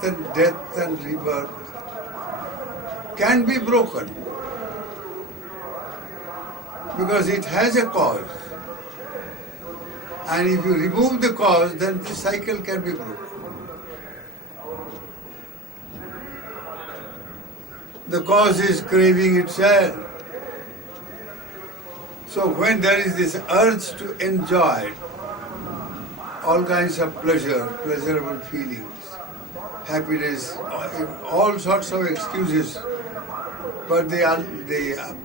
death and rebirth can be broken because it has a cause. And if you remove the cause, then the cycle can be broken. The cause is craving itself. So when there is this urge to enjoy all kinds of pleasurable feelings, happiness, all sorts of excuses, but the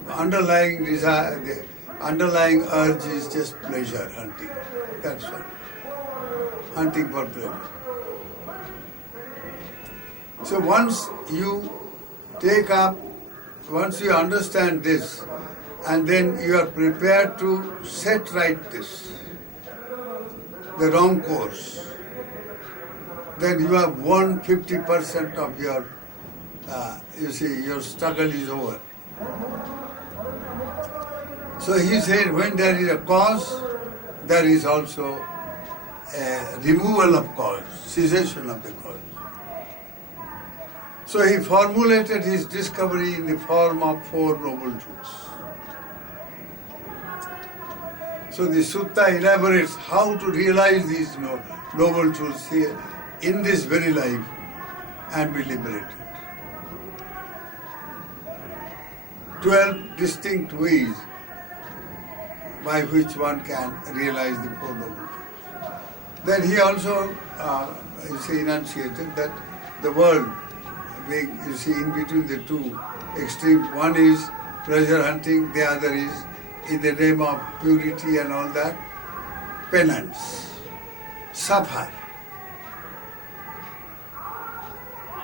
underlying desire, the underlying urge is just pleasure hunting. That's all. Hunting for pleasure. So once you take up, once you understand this, and then you are prepared to set right this, the wrong course, then you have won 50% of your, your struggle is over. So he said, when there is a cause, there is also a removal of cause, cessation of the cause. So he formulated his discovery in the form of 4 noble truths. So the sutta elaborates how to realize these noble truths here in this very life and be liberated. 12 distinct ways by which one can realize the 4 noble truths. Then he also enunciated that the world being, in between the 2 extremes, one is pleasure hunting, the other is, in the name of purity and all that, penance, suffer,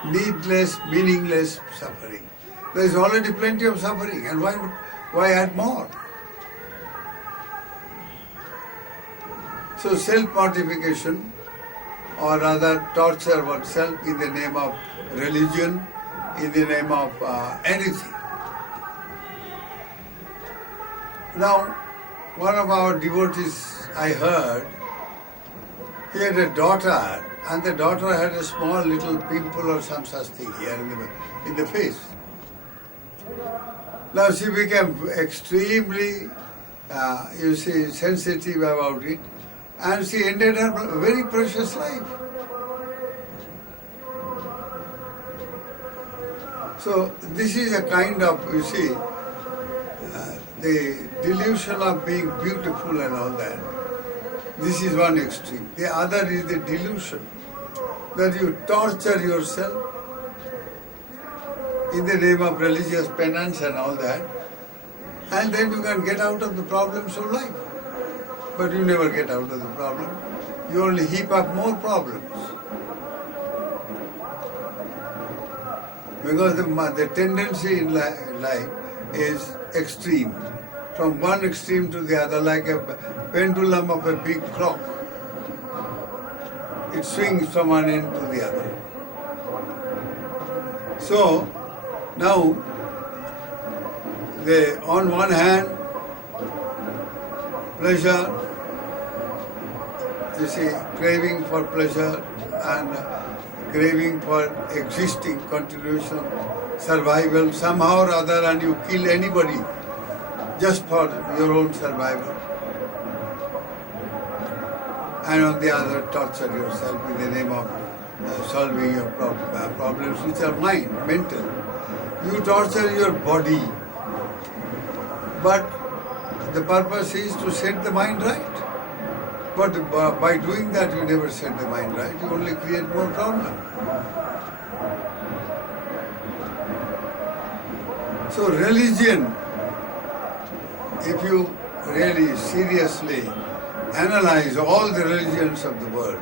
needless, meaningless suffering. There is already plenty of suffering, and why add more? So self-mortification, or rather torture oneself in the name of religion, in the name of anything. Now, one of our devotees, I heard, he had a daughter, and the daughter had a small little pimple or some such thing here in the face. Now she became extremely, sensitive about it, and she ended her very precious life. So this is a kind of, the delusion of being beautiful and all that. This is one extreme. The other is the delusion that you torture yourself in the name of religious penance and all that, and then you can get out of the problems of life. But you never get out of the problem. You only heap up more problems. Because the tendency in life is extreme. From one extreme to the other, like a pendulum of a big clock. It swings from one end to the other. So, now, on one hand, pleasure, craving for pleasure and craving for existing, continuation, survival, somehow or other, and you kill anybody just for your own survival. And on the other, torture yourself in the name of solving your problems which are mental. You torture your body, but the purpose is to set the mind right. But by doing that, you never set the mind right. You only create more problems. So religion, if you really seriously analyze all the religions of the world,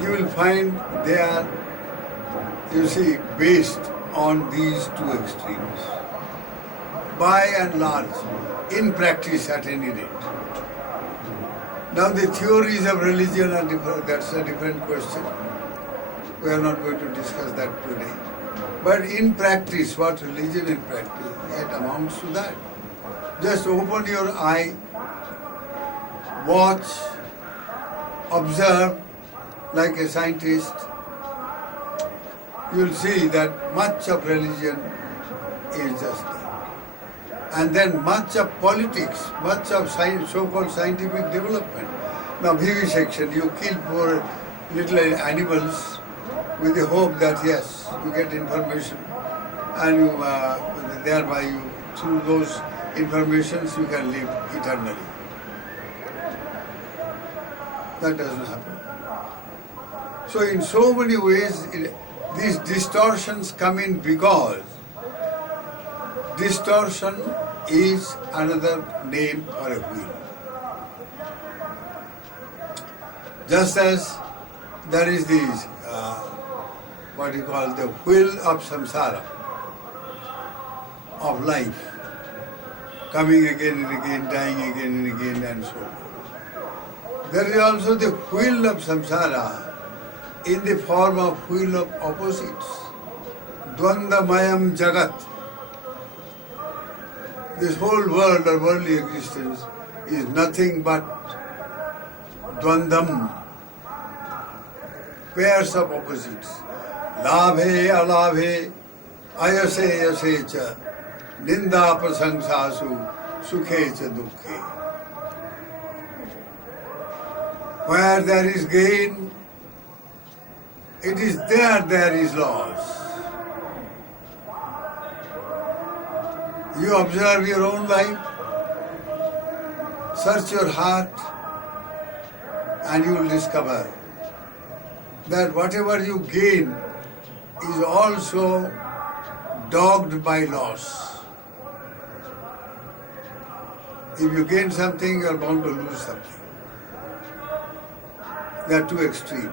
you will find they are, based on these 2 extremes. By and large, in practice at any rate. Now the theories of religion are different, that's a different question. We are not going to discuss that today. But in practice, what religion in practice, it amounts to that. Just open your eye, watch, observe like a scientist, you'll see that much of religion is just that. And then much of politics, much of so-called scientific development. Now, vivisection, you kill poor little animals with the hope that yes, you get information, and you thereby you through those informations you can live eternally. That doesn't happen. So in so many ways, these distortions come in because distortion is another name for a wheel. Just as there is this, what you call the wheel of samsara, of life, coming again and again, dying again and again, and so on. There is also the wheel of samsara in the form of wheel of opposites. Dvandamayam jagat. This whole world or worldly existence is nothing but dvandam, pairs of opposites. Labhe alabhe, ayase yase cha, ninda prasangsasu, sukhe cha dukkhe. Where there is gain, it is there is loss. You observe your own life, search your heart, and you will discover that whatever you gain is also dogged by loss. If you gain something, you are bound to lose something. They are two extremes.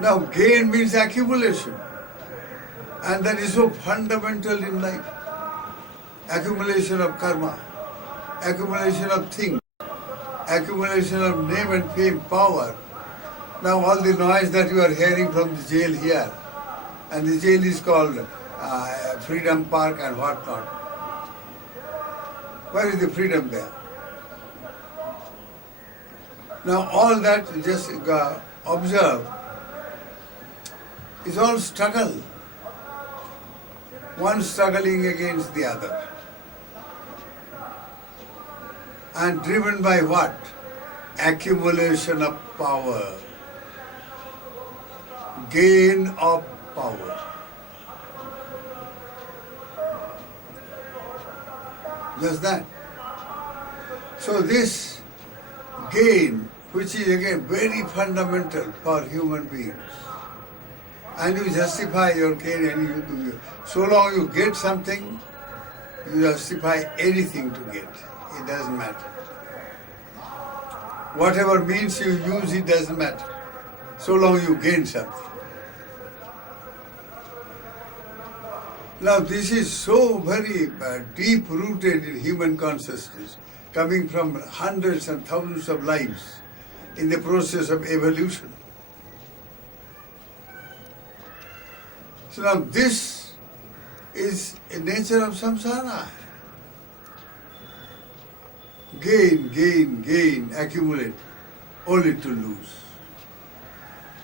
Now, gain means accumulation. And that is so fundamental in life. Accumulation of karma, accumulation of things, accumulation of name and fame, power. Now all the noise that you are hearing from the jail here, and the jail is called Freedom Park and whatnot. Where is the freedom there? Now all that, just observe, is all struggle. One struggling against the other. And driven by what? Accumulation of power. Gain of power. Just that. So this gain, which is again very fundamental for human beings, and you justify your gain, and so long you get something, you justify anything to get. It doesn't matter. Whatever means you use, it doesn't matter. So long you gain something. Now this is so very deep-rooted in human consciousness, coming from hundreds and thousands of lives in the process of evolution. So now this is a nature of samsara. Gain, accumulate, only to lose.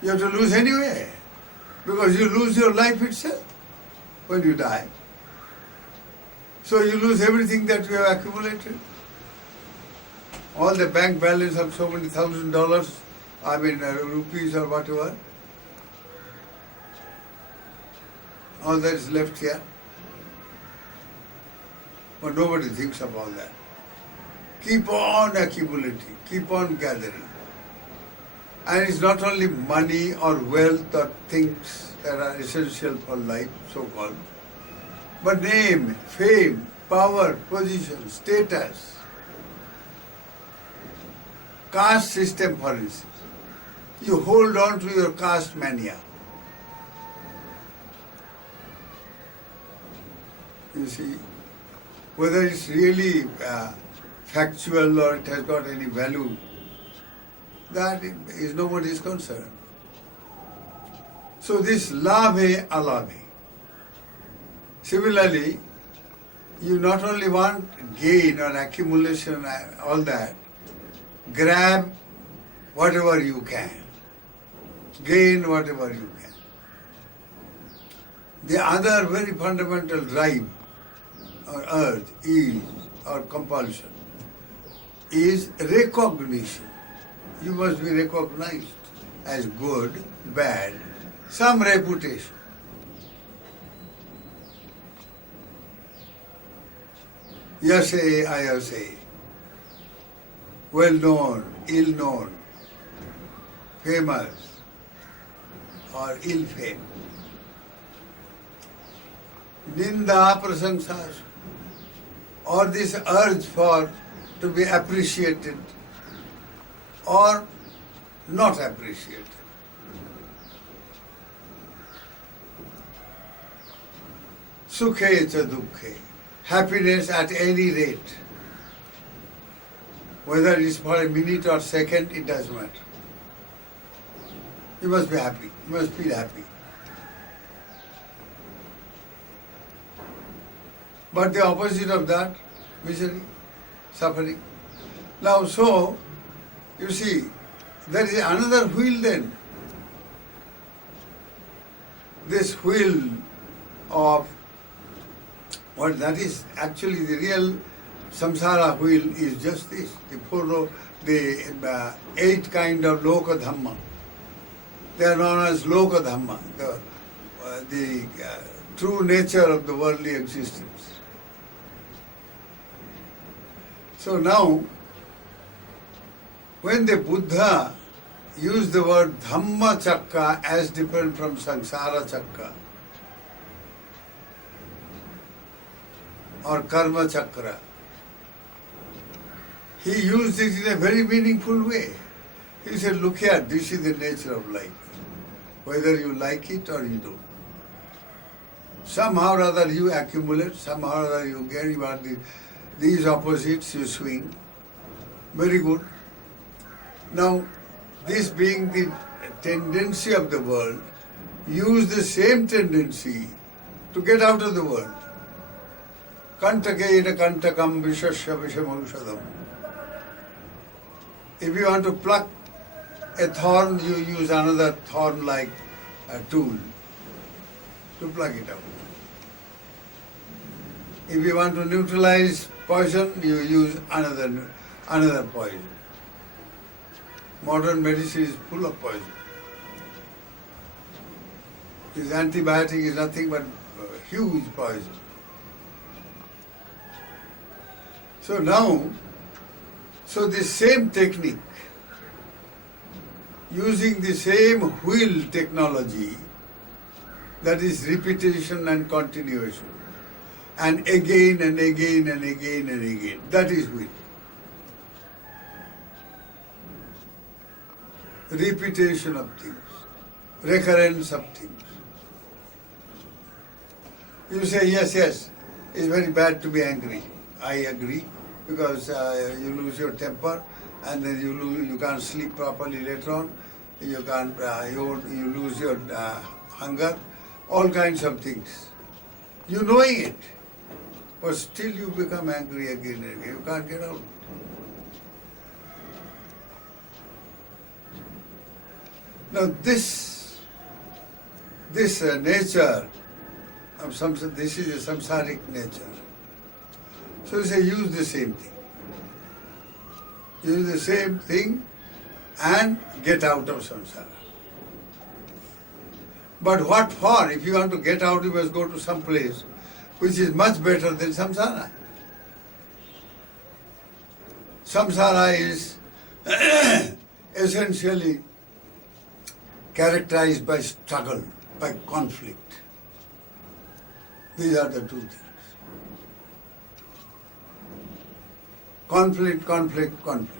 You have to lose anyway, because you lose your life itself when you die. So you lose everything that you have accumulated. All the bank balance of so many $1,000, rupees or whatever, all that is left here. But nobody thinks of all that. Keep on accumulating, keep on gathering. And it's not only money or wealth or things that are essential for life, so-called, but name, fame, power, position, status. Caste system, for instance. You hold on to your caste mania. You see, whether it's really factual or it has got any value, that is nobody's concern. So this labhe alabhe. Similarly, you not only want gain or accumulation and all that, grab whatever you can. gain whatever you can. The other very fundamental drive or urge is, or compulsion, is recognition. You must be recognized as good, bad, some reputation. Yase, ayase, well known, ill known, famous or ill fame. Ninda, prasansa, or this urge for to be appreciated or not appreciated. Sukhe cha dukhe, happiness at any rate. Whether it's for a minute or second, it doesn't matter. You must be happy, you must feel happy. But the opposite of that, misery, suffering. Now, so, you see, there is another wheel then. This wheel of what that is actually the real samsara wheel is just this. The 8 kind of loka dhamma. They are known as loka dhamma, the true nature of the worldly existence. So now, when the Buddha used the word Dhamma Chakra as different from Samsara Chakra or Karma Chakra, he used it in a very meaningful way. He said, look here, this is the nature of life, whether you like it or you don't. Somehow or other you accumulate, somehow or other you get, you are these opposites you swing. Very good. Now, this being the tendency of the world, use the same tendency to get out of the world. Kantakena kantakam vishasya vishamaushadam. If you want to pluck a thorn, you use another thorn-like tool to pluck it out. If you want to neutralize poison, you use another poison. Modern medicine is full of poison. This antibiotic is nothing but huge poison. So now, this same technique, using the same wheel technology, that is repetition and continuation, and again and again and again and again, that is wheel. Repetition of things, recurrence of things. You say, yes, it's very bad to be angry. I agree, because you lose your temper, and then you can't sleep properly later on. You can't. You lose your hunger. All kinds of things. You knowing it, but still you become angry again and again. You can't get out. Now this nature of samsara, this is a samsaric nature. So you say, use the same thing. Use the same thing and get out of samsara. But what for? If you want to get out, you must go to some place which is much better than samsara. Samsara is essentially characterized by struggle, by conflict. These are the two things. Conflict, conflict, conflict.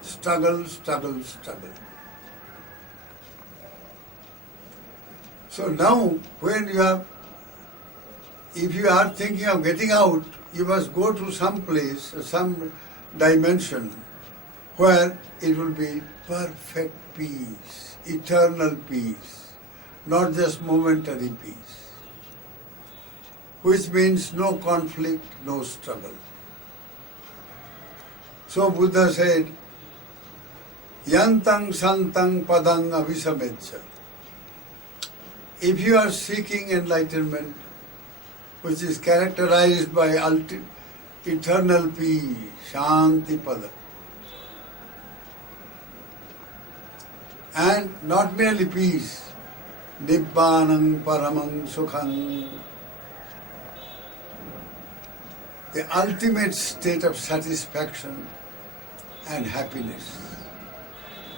Struggle, struggle, struggle. So now, if you are thinking of getting out, you must go to some place, some dimension, where it will be perfect peace, eternal peace, not just momentary peace, which means no conflict, no struggle. So Buddha said, Yantang santang padang avisamecha. If you are seeking enlightenment, which is characterized by eternal peace, shanti pada, and not merely peace, nibbanang paramang sukhang, the ultimate state of satisfaction and happiness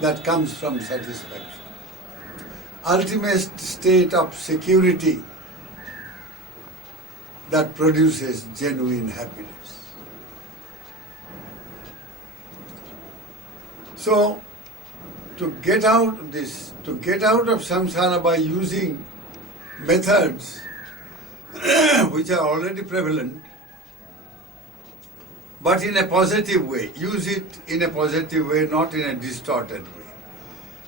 that comes from satisfaction. Ultimate state of security that produces genuine happiness. So, to get out of samsara by using methods which are already prevalent, but in a positive way. Use it in a positive way, not in a distorted way.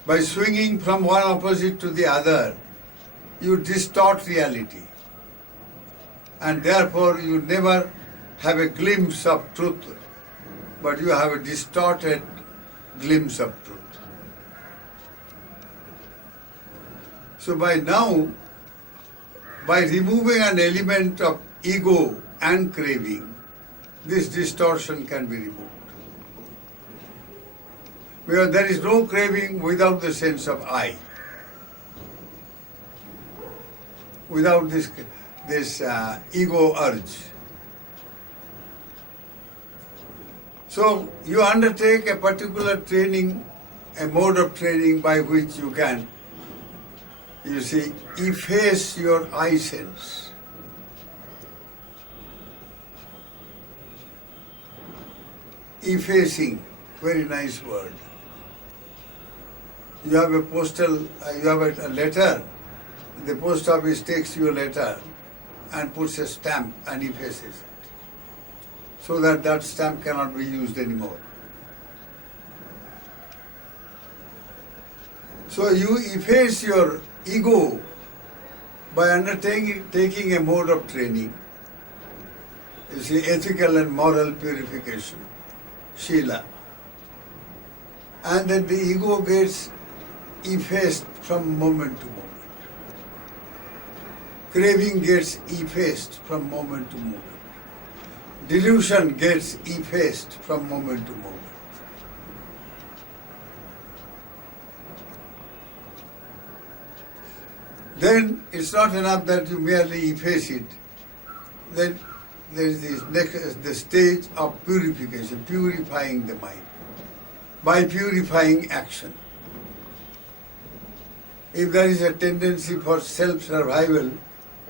By swinging from one opposite to the other, you distort reality. And therefore you never have a glimpse of truth, but you have a distorted glimpse of truth. So by removing an element of ego and craving, this distortion can be removed. Because there is no craving without the sense of I. Without this ego urge. So you undertake a particular training, a mode of training by which you can, efface your I sense. Effacing, very nice word. You have a letter, the post office takes you a letter and puts a stamp and effaces it, so that that stamp cannot be used anymore. So you efface your ego by undertaking a mode of training, ethical and moral purification. Shila. And then the ego gets effaced from moment to moment. Craving gets effaced from moment to moment. Delusion gets effaced from moment to moment. Then it's not enough that you merely efface it. Then there is the stage of purification, purifying the mind, by purifying action. If there is a tendency for self-survival,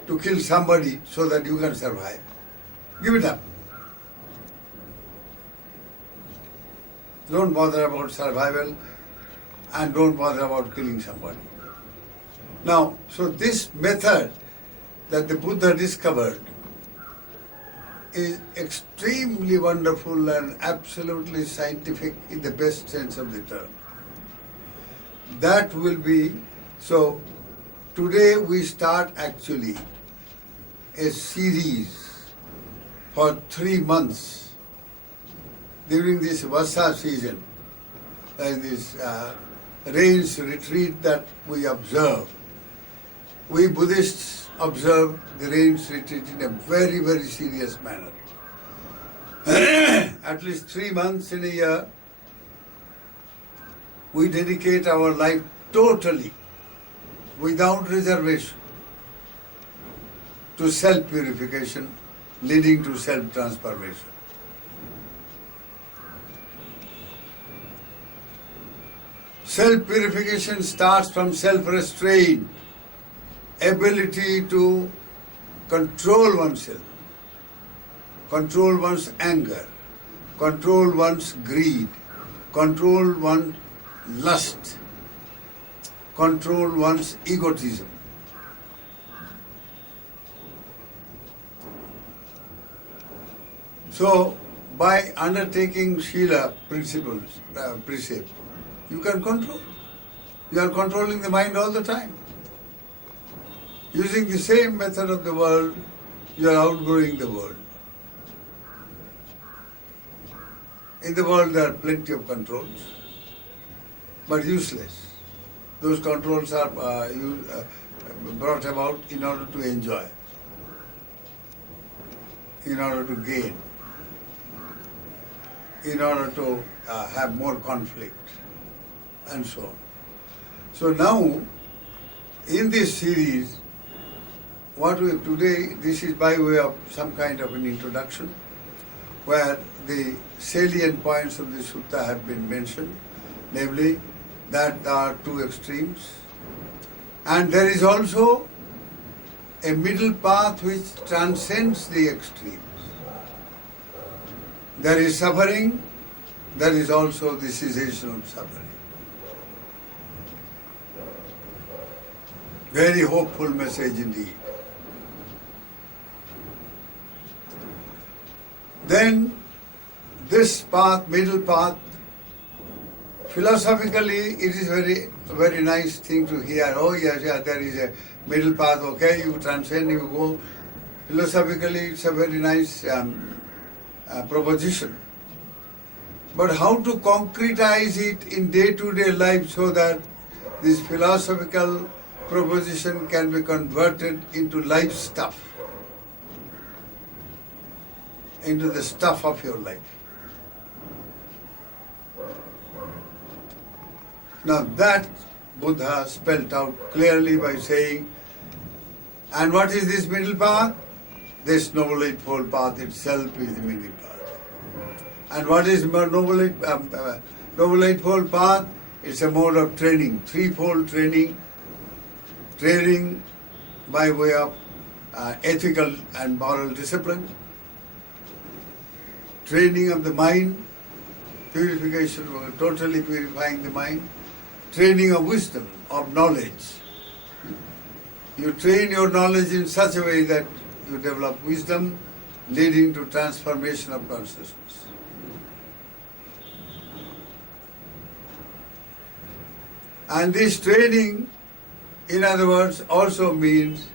to kill somebody so that you can survive, give it up. Don't bother about survival and don't bother about killing somebody. Now, so this method that the Buddha discovered is extremely wonderful and absolutely scientific in the best sense of the term. That will be, so today we start actually a series for 3 months during this Vasa season, this rains retreat that we observe. We Buddhists observe the rains retreat in a very, very serious manner. At least 3 months in a year, we dedicate our life totally, without reservation, to self-purification, leading to self-transformation. Self-purification starts from self-restraint, ability to control oneself, control one's anger, control one's greed, control one's lust, control one's egotism. So, by undertaking Shila principles, precept, you can control. You are controlling the mind all the time. Using the same method of the world, you are outgrowing the world. In the world there are plenty of controls. but useless. Those controls are brought about in order to enjoy, in order to gain, in order to have more conflict, and so on. So now, in this series, today, this is by way of some kind of an introduction, where the salient points of the sutta have been mentioned, namely that there are two extremes, and there is also a middle path which transcends the extremes. There is suffering, there is also the cessation of suffering. Very hopeful message indeed. Then this path, middle path, philosophically it is very nice thing to hear. Oh yes, there is a middle path, okay, you transcend, you go. Philosophically it's a very nice proposition. But how to concretize it in day-to-day life so that this philosophical proposition can be converted into life stuff, into the stuff of your life. Now that Buddha spelled out clearly by saying, and what is this middle path? This Noble Eightfold Path itself is the middle path. And what is Noble Eightfold Path? It's a mode of training, threefold training. Training by way of ethical and moral discipline, training of the mind, purification, totally purifying the mind, training of wisdom, of knowledge. You train your knowledge in such a way that you develop wisdom, leading to transformation of consciousness. And this training, in other words, also means